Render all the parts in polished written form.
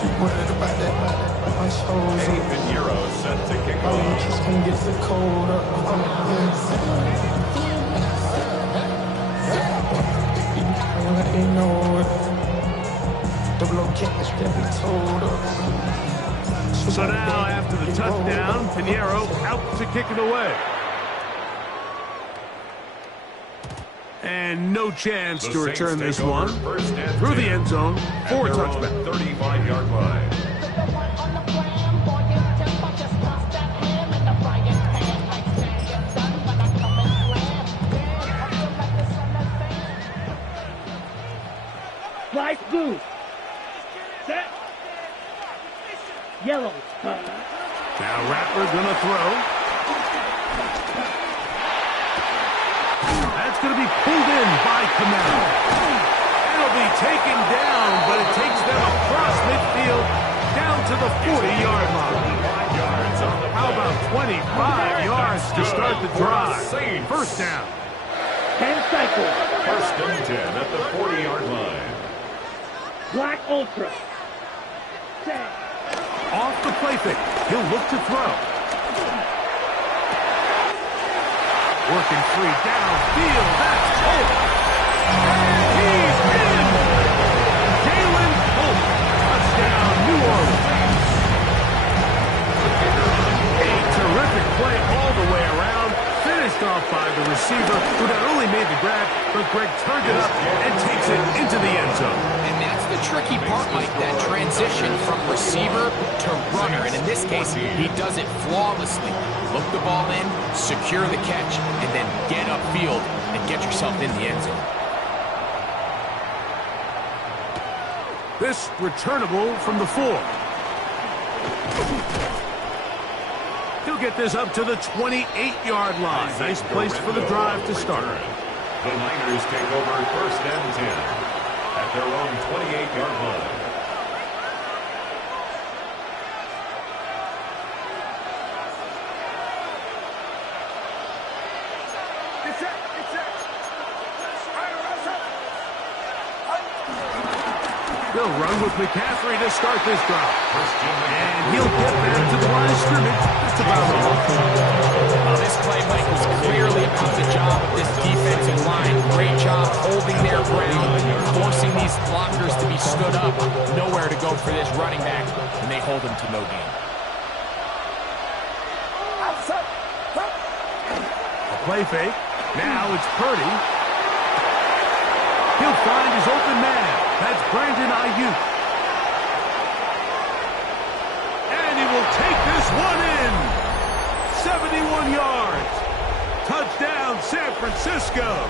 Worried about that, my shows. Hey, Pinheiro set to kick off. Just can't get the cold up. They know it. Double O cash that we told us. So now, after the touchdown, Pinheiro out to kick it away. And no chance to return this one. Through the end zone for a touchback. 35-yard line. Flight blue. Set. Yellow. Now Rattler gonna throw. That's gonna be pulled in by Camaro. It'll be taken down, but it takes them across midfield down to the 40-yard line. How about 25 yards to start the drive? First down. 10 cycles. First and 10 at the 40-yard line. Black Ultra. Set. Off the play fake. He'll look to throw. Working free downfield. That's Holt. And he's in. Jalen Holt. Touchdown, New Orleans. A terrific play all the way around. Finished off by the receiver, who not only made the grab, but Greg turned it up and takes it into the end zone. And that's the tricky part, Mike, that transition from receiver to runner. And in this case, he does it flawlessly. Look the ball in, secure the catch, and then get upfield and get yourself in the end zone. This returnable from the 4. He'll get this up to the 28-yard line. Nice place for the drive to start. The Niners take over first and 10 at their own 28-yard line. They'll run with McCaffrey to start this drive. And he'll get back to the line of scrimmage. That's about all. This play, Mike, was clearly about the job of this defensive line. Great job holding their ground, forcing these blockers to be stood up. Nowhere to go for this running back, and they hold him to no gain. A play fake. Now it's Purdy. He'll find his open man. That's Brandon Ayuk. And he will take this one in. 71 yards. Touchdown, San Francisco.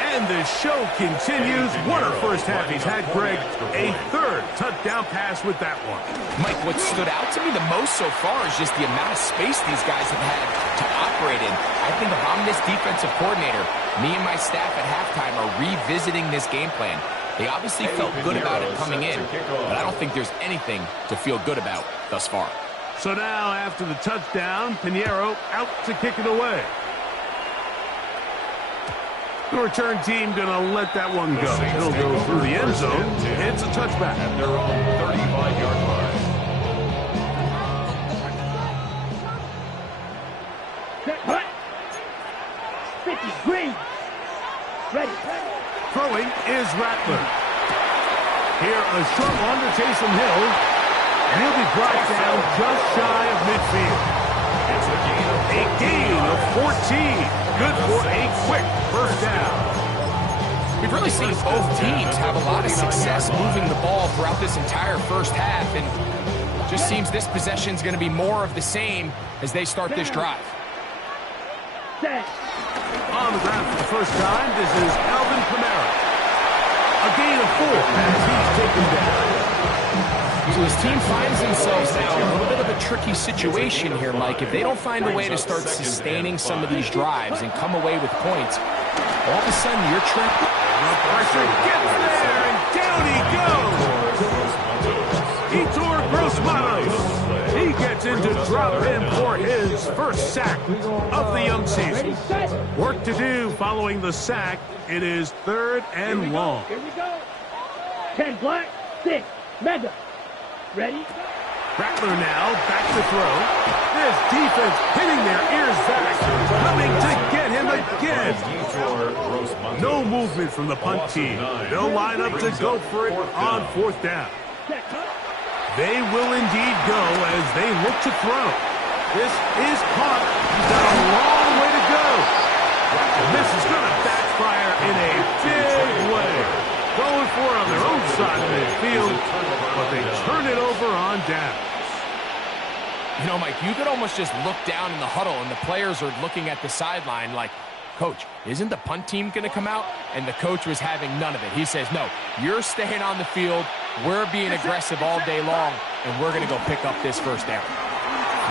And the show continues. What a first half he's had, Greg. A third touchdown pass with that one. Mike, what stood out to me the most so far is just the amount of space these guys have had to operate in. I think if I'm this defensive coordinator, me and my staff at halftime are revisiting this game plan. They obviously felt good about it coming in, but I don't think there's anything to feel good about thus far. So now, after the touchdown, Pinheiro out to kick it away. The return team going to let that one go. It'll go through the end zone. It's a touchback. At their own 35-yard line. What? 50 green. Ready. Throwing is Rattler. Here, a short one to Taysom Hill. And he'll be brought down just shy of midfield. It's a gain of 14. Good for a quick first down. We've really seen both teams have a lot of success moving the ball throughout this entire first half, and just seems this possession is going to be more of the same as they start this drive. On the ground for the first time, this is Alvin Kamara. A gain of 4 as he's taken down. So his team finds themselves now in a little bit of a tricky situation here, Mike. If they don't find a way to start sustaining some of these drives and come away with points, all of a sudden your trip... The pressure gets there, and down he goes. He tore Gross Matos. He gets into drop in for his first sack of the young season. Work to do following the sack. It is 3rd and long. Here we go. 10 black, 6 mega. Ready? Rattler now, back to throw. This defense hitting their ears back, coming to get him again. No movement from the punt team. They'll line up to go for it on 4th down. They will indeed go as they look to throw. This is caught. He's got a long way to go. And this is going to backfire in a big way. Going for it on their own side of midfield, but they turn it over on down. You know, Mike, you could almost just look down in the huddle, and the players are looking at the sideline like, Coach, isn't the punt team going to come out? And the coach was having none of it. He says, no, you're staying on the field. We're being aggressive all day long, and we're going to go pick up this 1st down.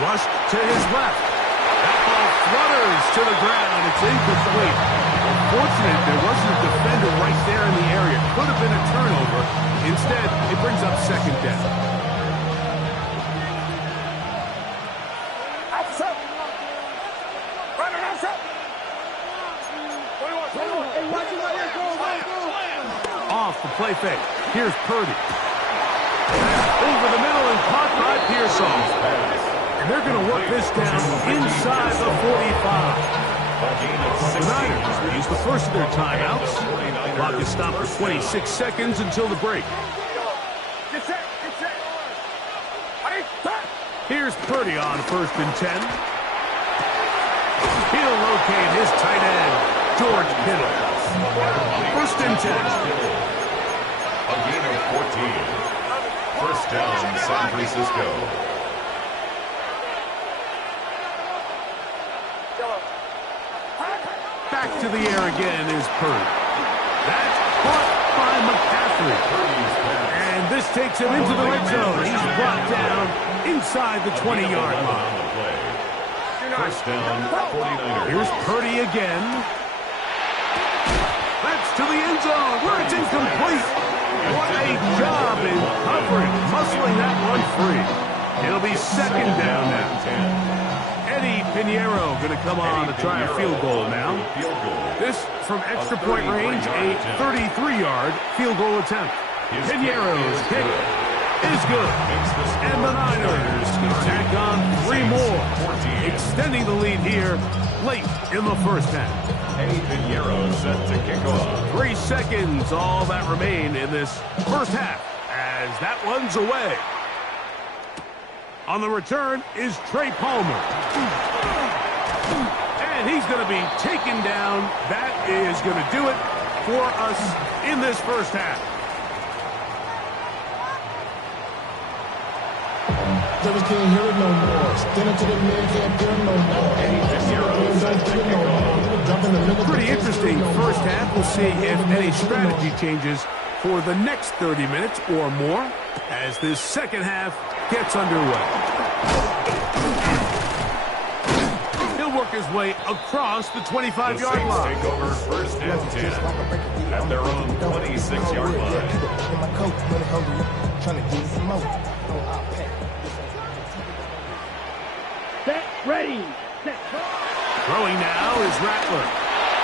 Rushed to his left. That ball flutters to the ground. It's incomplete. Unfortunate there wasn't a defender right there in the area. Could have been a turnover. Instead, it brings up 2nd down. Off the play fake. Here's Purdy. Over the middle and caught by Pearson. And they're going to work this down inside the 45. The Niners use the first of their timeouts. Clock is stopped for 26 seconds until the break. Here's Purdy on 1st and 10. He'll locate his tight end, George Kittle. 1st and 10. A gain of 14. 1st down, San Francisco. Back to the air again is Purdy. That's caught by McCaffrey. And this takes him into the red zone. He's brought down inside the 20-yard line. 1st down, 49ers. Here's Purdy again. That's to the end zone where it's incomplete. What a job in covering, muscling that one free. It'll be 2nd down now. Eddie Pinheiro going to come on to try a field goal now. This from extra point range, a 33-yard field goal attempt. Pinheiro's kick is good. And the Niners can tack on 3 more, extending the lead here late in the 1st half. Eddie Pinheiro set to kick off. 3 seconds, all that remain in this 1st half as that one's away. On the return is Trey Palmer. And he's going to be taken down. That is going to do it for us in this 1st half. Devils can't hear it no more. Stand up to the man, can't hear it no more. Pretty interesting 1st half. We'll see if any strategy changes for the next 30 minutes or more as this 2nd half gets underway. He'll work his way across the 25-yard line. Take over 1st and 10 at their own 26-yard line. Set, ready, set. Throwing now is Rattler.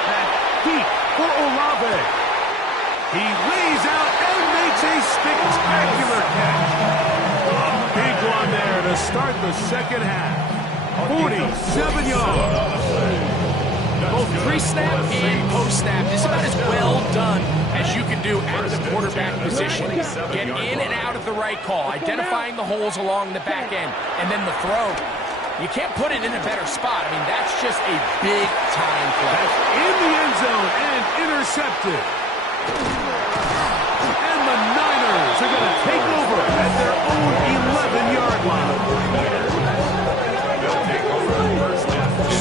Back deep for Olave. He lays out and makes a spectacular catch. A big one there to start the 2nd half. 47 yards. Both pre-snap and post-snap is about as well done as you can do at the quarterback position. Get in and out of the right call, identifying the holes along the back end, and then the throw. You can't put it in a better spot. I mean, that's just a big-time play. That's in the end zone and intercepted. And the Niners are going to take over at their own 11-yard line.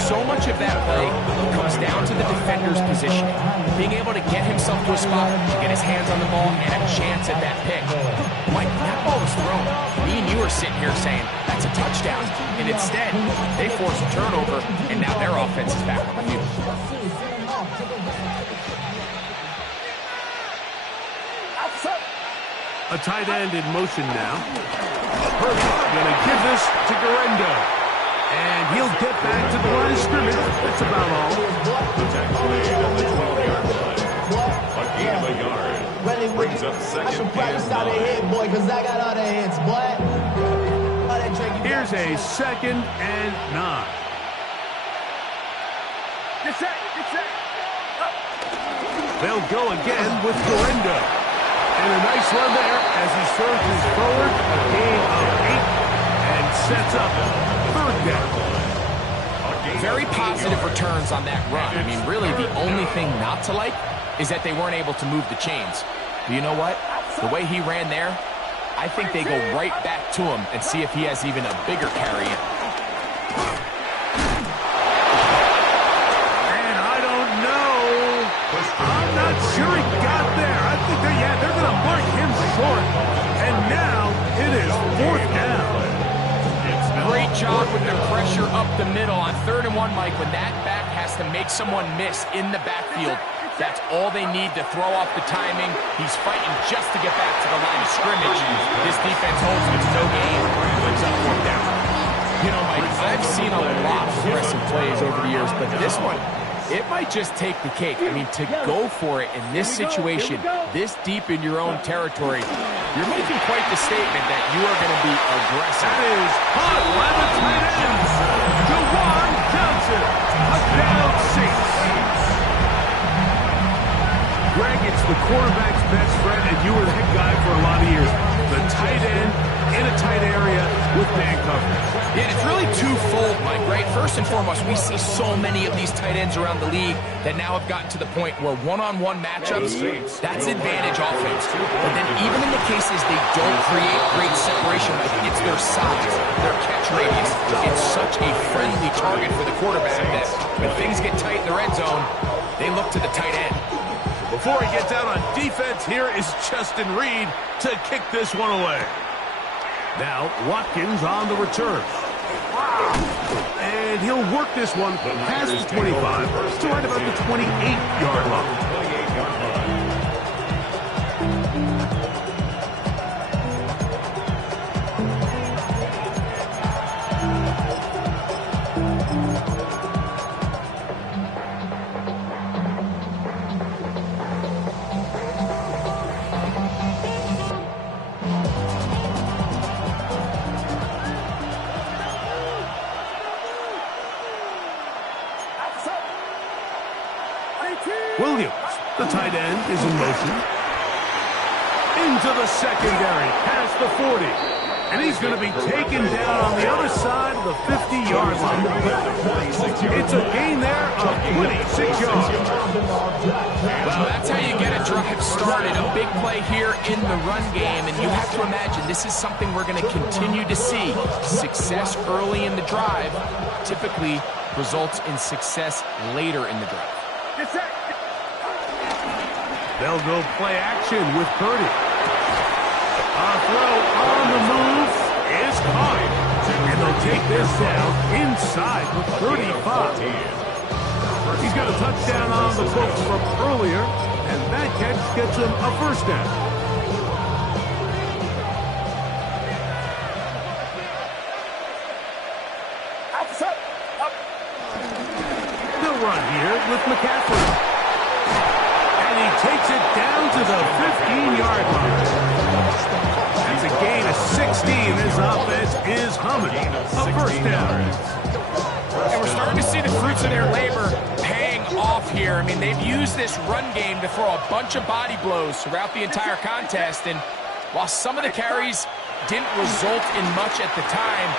So much of that play comes down to the defender's positioning. Being able to get himself to a spot, get his hands on the ball, and a chance at that pick. Mike, that ball was thrown. Me and you are sitting here saying, that's a touchdown. And instead, they force a turnover, and now their offense is back on the field. A tight end in motion now. Purdy going to give this to Garendo. And he'll get back to the line of scrimmage. That's about all. The tackle made at the 12-yard line. A gain of a yard. Really, Brings up I second should practice and how to 9. hit, boy, because I got all the hits, boy. All that drink you Here's got. a 2nd and 9. Get set. Get set. They'll go again with Galindo. And a nice run there as he surges forward, a gain of 8, and sets up 3rd down. Very positive returns on that run. I mean, really, the only thing not to like is that they weren't able to move the chains. But you know what? The way he ran there, I think they go right back to him and see if he has even a bigger carry. And I don't know. I'm not sure he got there. I think they're going to mark him short. And now it is 4th down. Great job with the pressure up the middle on 3rd and 1, Mike. When that back has to make someone miss in the backfield, that's all they need to throw off the timing. He's fighting just to get back to the line of scrimmage. This defense holds him to no gain. Brings up 4th down. You know, Mike, I've seen a lot of aggressive plays over the years, but this one, it might just take the cake. I mean, to go for it in this situation, this deep in your own territory, you're making quite the statement that you are going to be aggressive. That is caught by the tight ends. Jawan Johnson, touchdown 6. Greg, it's the quarterback's best friend, and you were the head guy for a lot of years. The tight end in a tight area with man coverage. Yeah, it's really twofold, Mike, right? First and foremost, we see so many of these tight ends around the league that now have gotten to the point where one-on-one matchups, that's advantage offense. But then even in the cases they don't create great separation, it's their size, their catch radius. It's such a friendly target for the quarterback that when things get tight in the red zone, they look to the tight end. Before he gets out on defense, here is Justin Reed to kick this one away. Now, Watkins on the return. And he'll work this one past the 25 to right about the 28-yard line. 28-yard line. Williams, the tight end, is in motion. Into the secondary, past the 40. And he's going to be taken down on the other side of the 50-yard line. It's a gain there of 26 yards. Well, that's how you get a drive started. A big play here in the run game, and you have to imagine this is something we're going to continue to see. Success early in the drive typically results in success later in the drive. Get set. They'll go play action with Purdy. A throw on the move is caught. And they'll take this down inside the 35. He's got a touchdown on the books from earlier, and that catch gets him a 1st down. They'll run here with McCaffrey. And he takes it down to the 15-yard line. That's a gain of 16. This offense is humming. A 1st down. And we're starting to see the fruits of their labor paying off here. I mean, they've used this run game to throw a bunch of body blows throughout the entire contest. And while some of the carries didn't result in much at the time,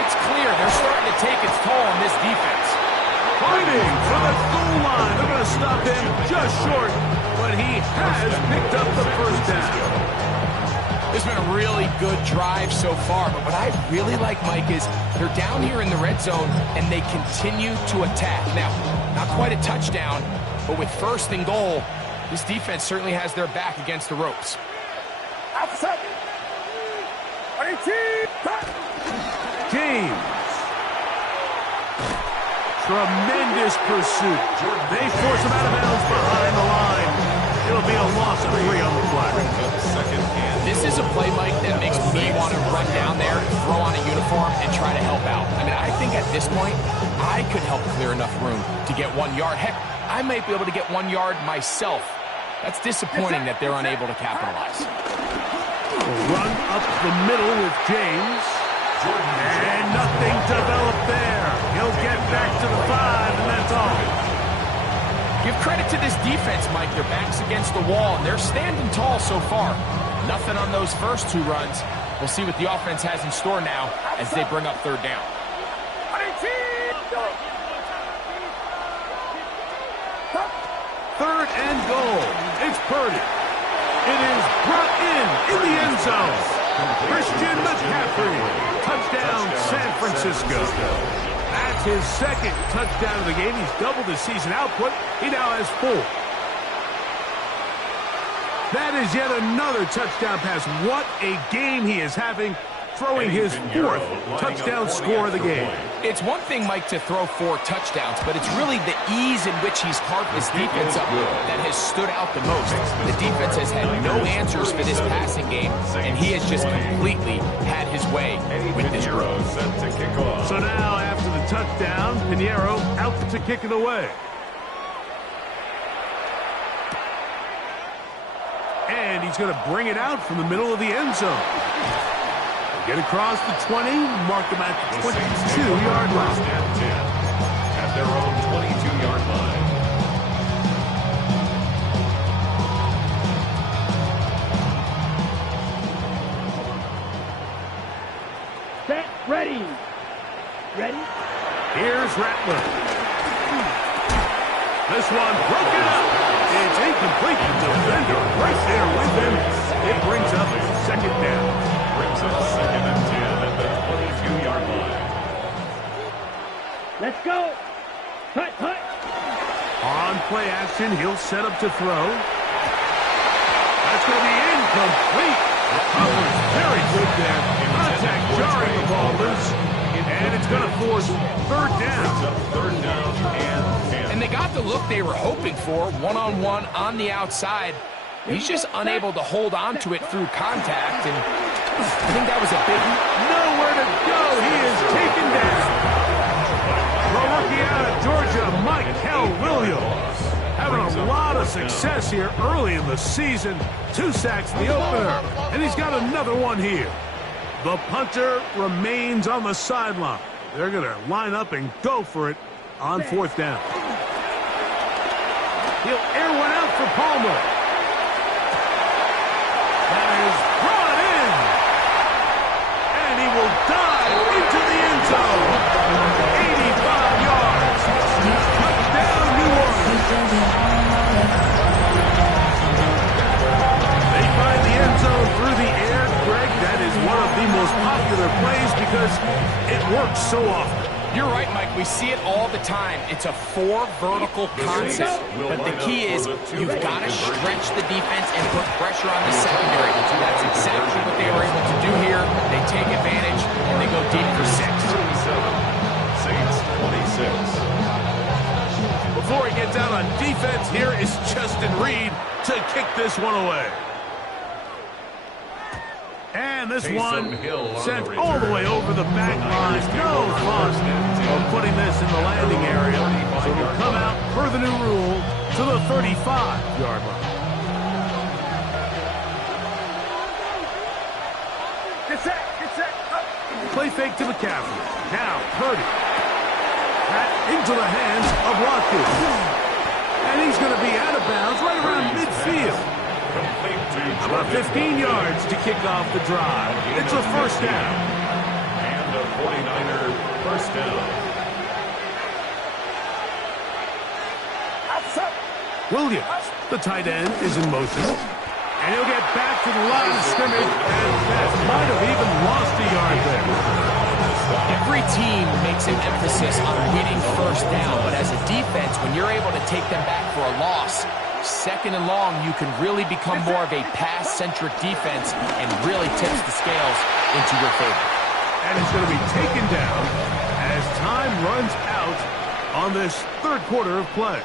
it's clear they're starting to take its toll on this defense. Fighting for the goal line. They're going to stop him just short, but he has picked up the 1st down. It's been a really good drive so far, but what I really like, Mike, is they're down here in the red zone, and they continue to attack. Now, not quite a touchdown, but with 1st and goal, this defense certainly has their back against the ropes. James. Tremendous pursuit. They force him out of bounds behind the line. It'll be a loss of 3 on the flag. This is a play, Mike, that makes me want to run down there, throw on a uniform, and try to help out. I mean, I think at this point, I could help clear enough room to get 1 yard. Heck, I might be able to get 1 yard myself. That's disappointing that they're unable to capitalize. Run up the middle with James. And nothing developed there. He'll get back to the 5, and that's all. Give credit to this defense, Mike. Their back's against the wall, and they're standing tall so far. Nothing on those first 2 runs. We'll see what the offense has in store now as they bring up 3rd down. Third and goal. It's Purdy. It is brought in the end zone. Christian McCaffrey. Touchdown, San Francisco. That's his 2nd touchdown of the game. He's doubled his season output. He now has 4. That is yet another touchdown pass. What a game he is having, throwing his 4th touchdown score of the game. It's one thing, Mike, to throw 4 touchdowns, but it's really the ease in which he's carved this defense up that has stood out the most. The defense has had no answers for this passing game, and he has just completely had his way with this group. So now, after the touchdown, Pinheiro out to kick it away. And he's going to bring it out from the middle of the end zone. Get across the 20, mark them at the 22-yard line. First and 10 at their own 22-yard line. Set, ready. Ready? Here's Rattler. This one broken up. It's incomplete. The defender right there with him. It brings up 2nd down. Brings up 2nd and 10 at the 22-yard line. Let's go. Hut, hut. On play action, he'll set up to throw. That's going to be incomplete. Covers very good there. Contact jarring the ball loose. And it's going to force 3rd down. 3rd down and 10. And they got the look they were hoping for, one-on-one on the outside. He's just unable to hold on to it through contact, and I think that was a big... Nowhere to go. He is taken down. The rookie out of Georgia, Michael Williams, having a lot of success here early in the season. 2 sacks in the opener, and he's got another one here. The punter remains on the sideline. They're going to line up and go for it on 4th down. He'll air one out for Palmer. That is brought in. And he will dive into the end zone. 85 yards. Touchdown, New Orleans. They find the end zone through the air. Greg, that is one of the most popular plays because it works so often. You're right, Mike. We see it all the time. It's a 4 vertical concept. But the key is you've got to stretch the defense and put pressure on the secondary. That's exactly what they were able to do here. They take advantage, and they go deep for 6. Saints 26. Before he gets out on defense, here is Justin Reed to kick this one away. And this one sent all the way over the back line. No fun of putting this in the landing area. So it'll come out per the new rule to the 35-yard line. Get set, get set. Play fake to McCaffrey. Now Purdy. That into the hands of Watkins. And he's going to be out of bounds right around midfield. About 15 yards to kick off the drive. It's a 1st down. And a 49er 1st down. Williams, the tight end, is in motion. And he'll get back to the line of scrimmage, and that might have even lost a yard there. Every team makes an emphasis on winning 1st down, but as a defense, when you're able to take them back for a loss, 2nd and long, you can really become more of a pass-centric defense and really tips the scales into your favor. And it's going to be taken down as time runs out on this 3rd quarter of play.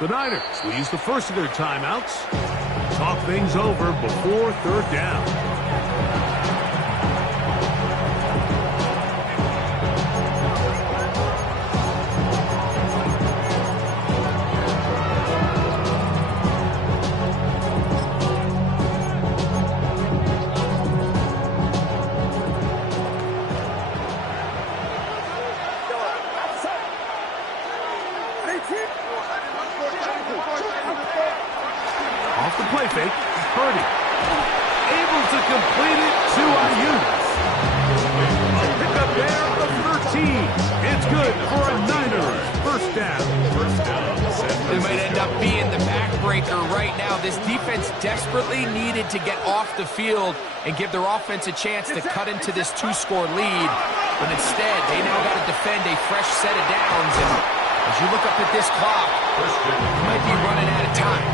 The Niners will use the first of their timeouts. Talk things over before third down. Off the play fake, Purdy. Able to complete it to Ayuk. A pickup there of 13. It's good for a Niners first down. It might end up being the backbreaker right now. This defense desperately needed to get off the field and give their offense a chance to cut into this two-score lead. But instead, they now got to defend a fresh set of downs. And as you look up at this clock, you might be running out of time.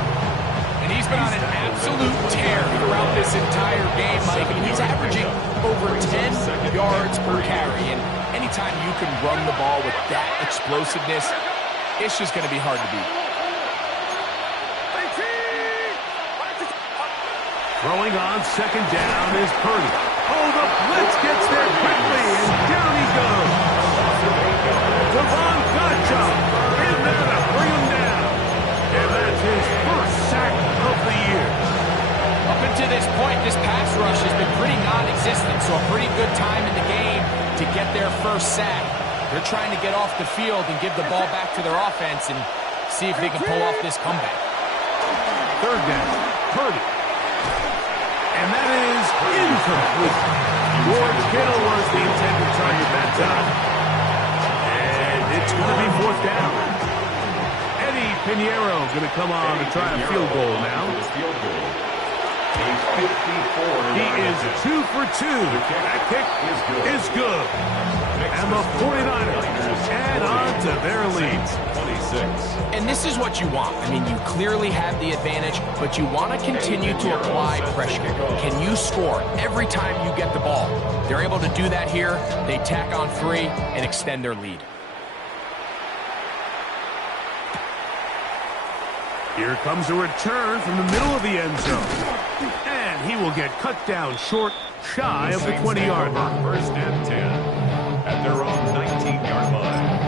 And he's been on an absolute tear throughout this entire game, Mike. I mean, he's averaging over 10 yards per carry. And anytime you can run the ball with that explosiveness, it's just going to be hard to beat. Throwing on second down is Purdy. Oh, the blitz gets there quickly, and down he goes. Devon Gotcha in there to bring him down. And that's his first sack of the year. Up until this point, this pass rush has been pretty non-existent, so a pretty good time in the game to get their first sack. They're trying to get off the field and give the ball back to their offense and see if they can pull off this comeback. Third down, Purdy. And that is incomplete. George Kittle was the intended target that time. And it's going to be fourth down. Eddie Pinheiro going to come on and try a field goal now. He is 2 for 2. That kick is good. And the 49ers add on to their lead. 26. And this is what you want. I mean, you clearly have the advantage, but you want to continue to apply pressure. Can you score every time you get the ball? They're able to do that here. They tack on 3 and extend their lead. Here comes a return from the middle of the end zone. And he will get cut down short, shy of the 20-yard line. First and 10 at their own 19-yard line.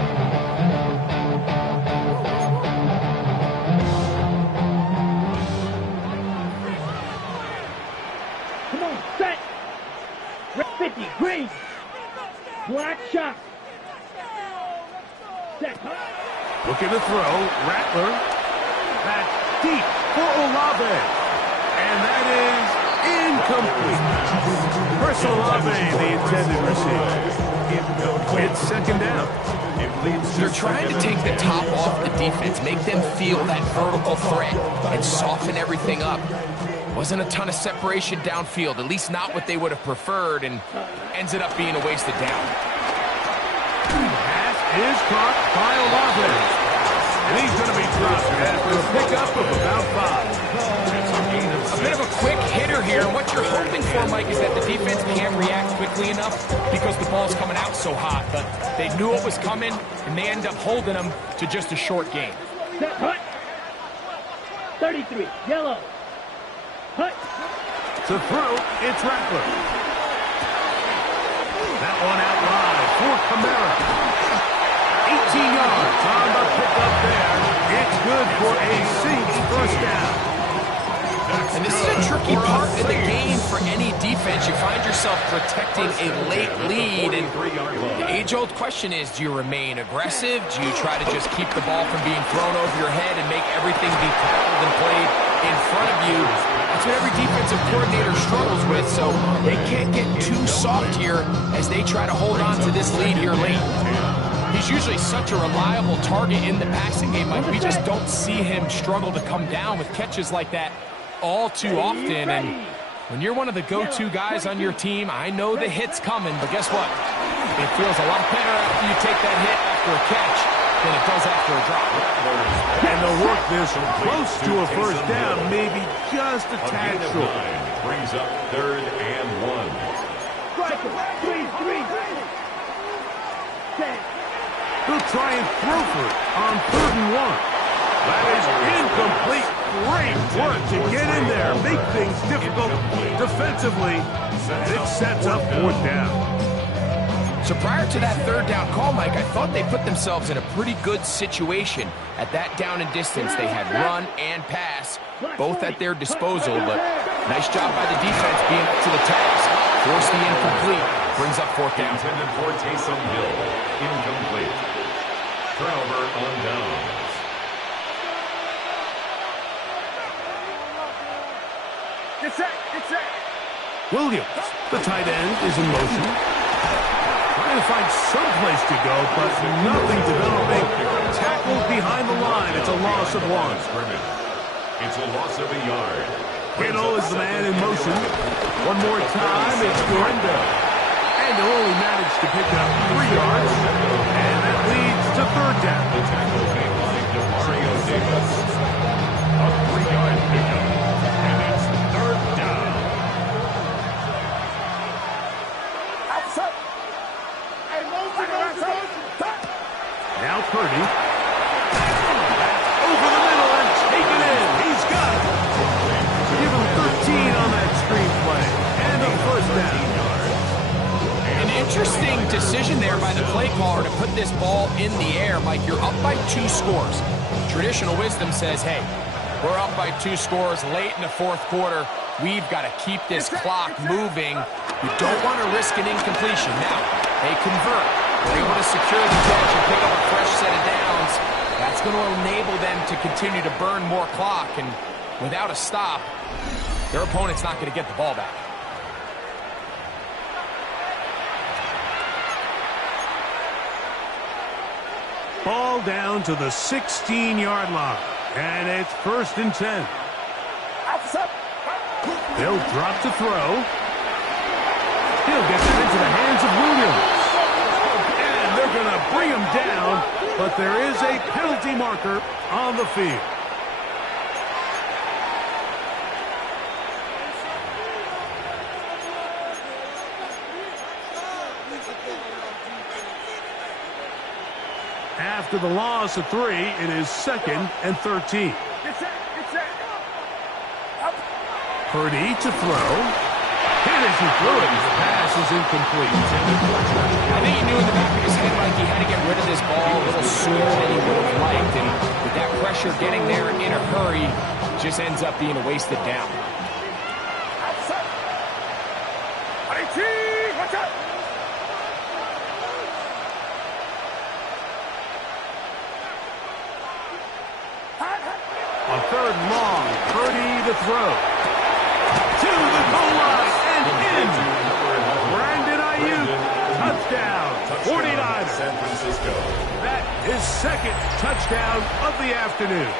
Come on, set. Red 50, green. Black shot. Set, huh? Looking to throw, Rattler. That's deep for Olave. And that is incomplete. Chris Olave, the intended receiver. It's second down. They're trying to take the top off the defense, make them feel that vertical threat, and soften everything up. Wasn't a ton of separation downfield, at least not what they would have preferred, and ends it up being a wasted down. Pass is caught by Olave. And he's going to be dropped after a pickup of about 5. A bit of a quick hitter here. What you're hoping for, Mike, is that the defense can't react quickly enough because the ball's coming out so hot. But they knew it was coming, and they end up holding them to just a short game. Set, hut. 33, yellow. Hut. To throw, it's Rattler. That one out wide for Kamara. 18 yards on the pickup there. It's good for a Saints first down. And this is a tricky part of the game for any defense. You find yourself protecting a late lead, and the age-old question is, do you remain aggressive? Do you try to just keep the ball from being thrown over your head and make everything be tackled and played in front of you? That's what every defensive coordinator struggles with, so they can't get too soft here as they try to hold on to this lead here late. He's usually such a reliable target in the passing game, Mike. We just don't see him struggle to come down with catches like that all too often. And when you're one of the go-to guys on your team, I know the hit's coming, but guess what? It feels a lot better after you take that hit after a catch than it does after a drop. And to work this close to a first down, maybe just a tad short. Brings up 3rd and 1. Striker, 3-3. Set. He'll try and throw for it on 3rd and 1. That is incomplete. Great work to get in there, make things difficult defensively, and it sets up fourth down. So prior to that third down call, Mike, I thought they put themselves in a pretty good situation. At that down and distance, they had run and pass, both at their disposal, but nice job by the defense being up to the task. Forced the incomplete, brings up fourth down. Intended for Taysom Hill, incomplete. Turnover on downs. Get set, get set. Williams, the tight end, is in motion. Trying to find some place to go, but nothing developing. Tackled behind the line. It's a loss of one. It's a loss of a yard. Kittle is the man in motion. One more time, it's Gorendo. And they'll only manage to pick up 3 yards. And that leads to third down. The tackle came by Mario Davis. A 3-yard pickup. And it's third down. Now Purdy. Over the middle and taken in. He's got it. Give him 13 on that screenplay. And a first down. An interesting decision there by the play caller to put this ball in the air. Mike, you're up by 2 scores. Traditional wisdom says, hey, we're up by 2 scores late in the fourth quarter. We've got to keep this clock moving. You don't want to risk an incompletion. Now, they convert. They're able to secure the catch and pick up a fresh set of downs. That's going to enable them to continue to burn more clock. And without a stop, their opponent's not going to get the ball back. Ball down to the 16-yard line. And it's 1st and 10. They'll drop to throw. He'll get that into the hands of Williams. And they're going to bring him down, but there is a penalty marker on the field. After the loss of 3, it is 2nd and 13. Purdy to throw. Hit as he threw it. The pass is incomplete. I think he knew in the back of his head, like, he had to get rid of this ball a little sooner than he would have liked. And with that pressure getting there in a hurry, just ends up being a wasted down. On 3rd and long, Purdy to throw. To the goal line and in. Brandon Ayuk, touchdown, 49ers. San Francisco. That is 2nd touchdown of the afternoon.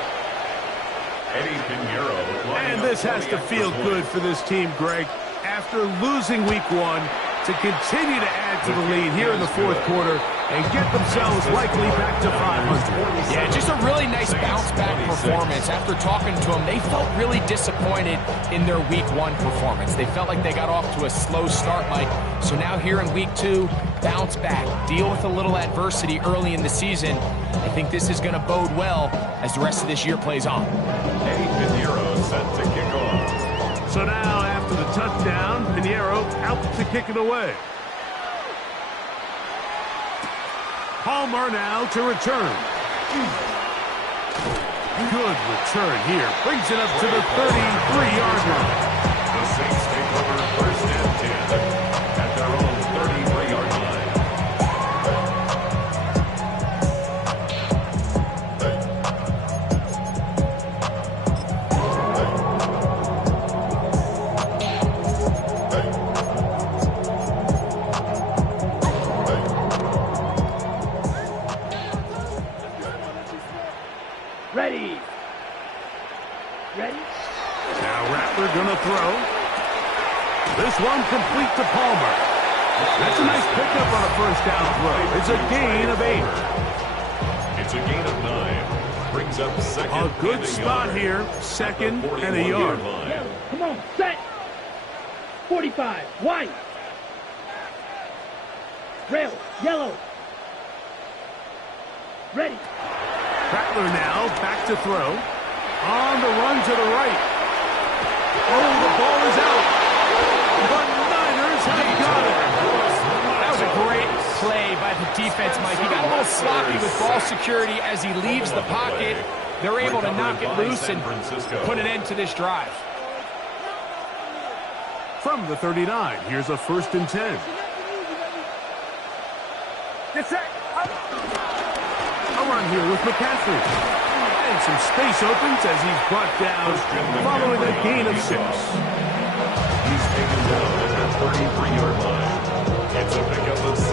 And this has to feel good for this team, Greg. After losing week 1, to continue to add to the lead here in the fourth quarter and get themselves likely back to 500. Yeah, just a really nice bounce-back performance. After talking to them, they felt really disappointed in their week 1 performance. They felt like they got off to a slow start, Mike. So now here in week 2, bounce back, deal with a little adversity early in the season. I think this is going to bode well as the rest of this year plays on. Eddie Pinheiro set to kick off. So now, after the touchdown, Pinheiro out to kick it away. Palmer now to return. Good return here. Brings it up to the 33-yard line. The Saints take over 1st and 10 at their own 33-yard line. Ready. Ready? Now Rattler gonna throw. This one complete to Palmer. That's a nice pickup on a 1st down throw. It's a gain of 8. It's a gain of 9. Brings up 2nd. A good spot here. 2nd and a yard. Yellow. Come on, set. 45. White. Rail. Yellow. Ready. Rattler Taylor now back to throw. On the run to the right. Oh, the ball is out. The Niners have got it. That was a great play by the defense, Mike. He got a little sloppy with ball security as he leaves the pocket. They're able to knock it loose and put an end to this drive. From the 39, here's a 1st and 10. A run here with McCaffrey. And some space opens as he's brought down following a gain of 6. He's taken down at the 33-yard line. It's a pickup of 6.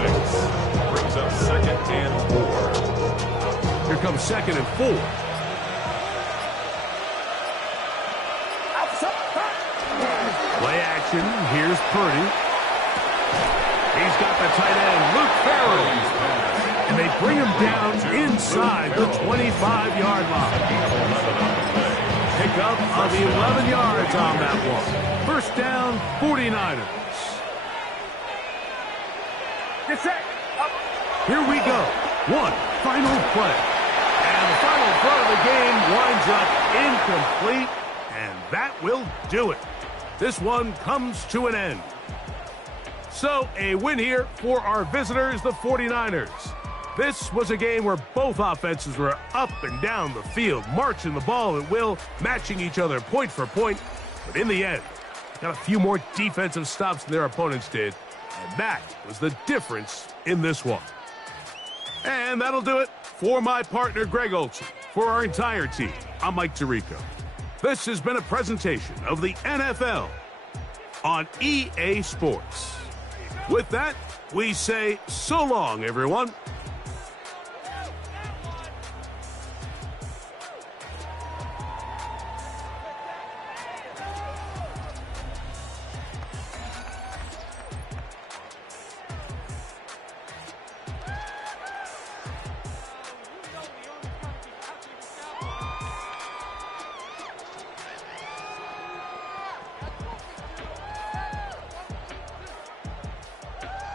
Brings up 2nd and 4. Here comes 2nd and 4. Play action. Here's Purdy. He's got the tight end, Luke Farrell. And they bring him down inside the 25-yard line. Pickup of 11 yards on that one. 1st down, 49ers. Here we go. One final play. And the final throw of the game winds up incomplete. And that will do it. This one comes to an end. So, a win here for our visitors, the 49ers. This was a game where both offenses were up and down the field, marching the ball at will, matching each other point for point. But in the end, got a few more defensive stops than their opponents did. And that was the difference in this one. And that'll do it for my partner, Greg Olson. For our entire team, I'm Mike Tirico. This has been a presentation of the NFL on EA Sports. With that, we say so long, everyone.